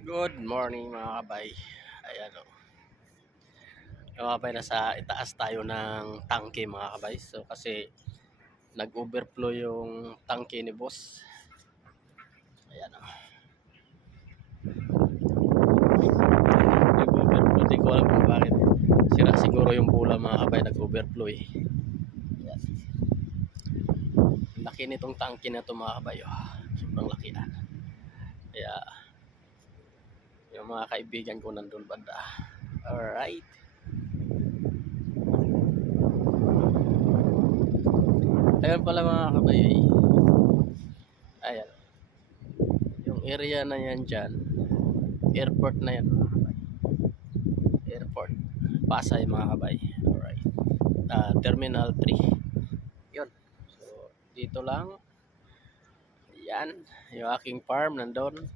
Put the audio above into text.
Good morning mga kabay. Ayan o. Mga kabay, nasa itaas tayo ng tangke mga kabay. So kasi nag-overflow yung tangke ni boss. Ayan o. Nag-overflow. Di ko alam kung bakit. Sira siguro yung pula mga kabay. Nag-overflow eh. Ayan. Laki nitong tangke na to mga kabay. Oh. Sobrang laki na. Kaya yung mga kaibigan ko nandun banda. Alright. Ayun pala mga kabay. Ayan. Yung area na yan dyan. Airport na yan mga kabay. Airport. Pasay mga kabay. Alright. Terminal 3. Yun. So, dito lang. Yan. Yung aking farm nandun.